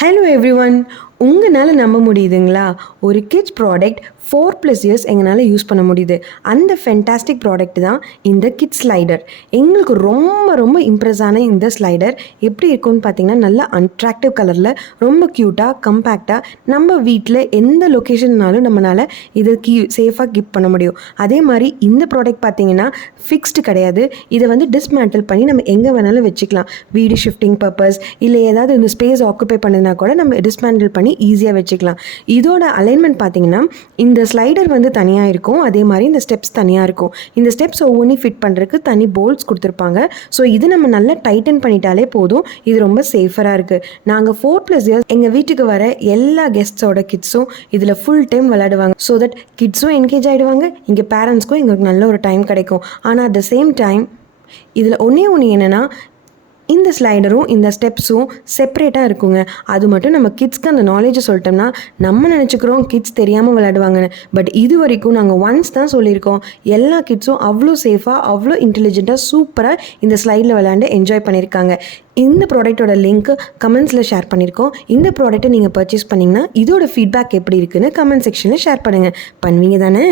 Hello everyone, உங்களால் நம்ப முடியுதுங்களா? ஒரு கிட்ஸ் ப்ராடக்ட் 4+ இயர்ஸ் எங்களால் யூஸ் பண்ண முடியுது. அந்த ஃபென்டாஸ்டிக் ப்ராடக்ட் தான் இந்த கிட்ஸ் ஸ்லைடர். எங்களுக்கு ரொம்ப ரொம்ப இம்ப்ரெஸ் ஆன இந்த ஸ்லைடர் எப்படி இருக்கும்னு பார்த்தீங்கன்னா, நல்லா அட்ராக்டிவ் கலரில் ரொம்ப க்யூட்டாக கம்பேக்டாக நம்ம வீட்டில் எந்த லொக்கேஷன்னாலும் நம்மளால் இதை சேஃபாக கிஃப்ட் பண்ண முடியும். அதே மாதிரி இந்த ப்ராடக்ட் பார்த்தீங்கன்னா ஃபிக்ஸ்டு கிடையாது. இதை வந்து டிஸ்மேண்டில் பண்ணி நம்ம எங்கே வேணாலும் வச்சுக்கலாம். வீடு ஷிஃப்டிங் பர்பஸ் இல்லை ஏதாவது இந்த ஸ்பேஸ் ஆக்குபை பண்ணுனா கூட நம்ம டிஸ்மேண்டில் பண்ணி ஈஸியாக வச்சுக்கலாம். இதோட அலைன்மெண்ட் பார்த்தீங்கன்னா, இந்த ஸ்லைடர் வந்து தனியாக இருக்கும். அதே மாதிரி இந்த ஸ்டெப்ஸ் தனியாக இருக்கும். இந்த ஸ்டெப்ஸ் ஒவ்வொன்றையும் ஃபிட் பண்ணுறதுக்கு தனி போல்ட்ஸ் கொடுத்துருப்பாங்க. ஸோ இது நம்ம நல்லா டைட்டன் பண்ணிட்டாலே போதும். இது ரொம்ப சேஃபராக இருக்குது. நாங்கள் 4+ இயர்ஸ் எங்கள் வீட்டுக்கு வர எல்லா கெஸ்ட்ஸோட கிட்ஸும் இதில் ஃபுல் டைம் விளையாடுவாங்க. ஸோ தட் கிட்ஸும் என்கேஜ் ஆகிடுவாங்க, இங்கே பேரண்ட்ஸ்க்கும் எங்களுக்கு நல்ல ஒரு டைம் கிடைக்கும். ஆனால் அட் த சேம் டைம் இதில் ஒன்று என்னென்னா, இந்த ஸ்லைடரும் இந்த ஸ்டெப்ஸும் செப்பரேட்டாக இருக்குங்க. அது மட்டும் நம்ம கிட்ஸ்க்கு அந்த நாலேஜை சொல்லிட்டோம்னா, நம்ம நினச்சிக்கிறோம் கிட்ஸ் தெரியாமல் விளையாடுவாங்கன்னு. பட் இது வரைக்கும் நாங்கள் ஒன்ஸ் தான் சொல்லியிருக்கோம். எல்லா கிட்ஸும் அவ்வளோ சேஃபாக, அவ்வளோ இன்டெலிஜென்ட்டாக, சூப்பராக இந்த ஸ்லைடில் விளையாண்டு என்ஜாய் பண்ணியிருக்காங்க. இந்த ப்ராடக்ட்டோட லிங்க் கமெண்ட்ஸில் ஷேர் பண்ணியிருக்கோம். இந்த ப்ராடக்ட்டை நீங்கள் பர்ச்சேஸ் பண்ணிங்கன்னா இதோட ஃபீட்பேக் எப்படி இருக்குன்னு கமெண்ட் செக்ஷனில் ஷேர் பண்ணுவீங்க தானே?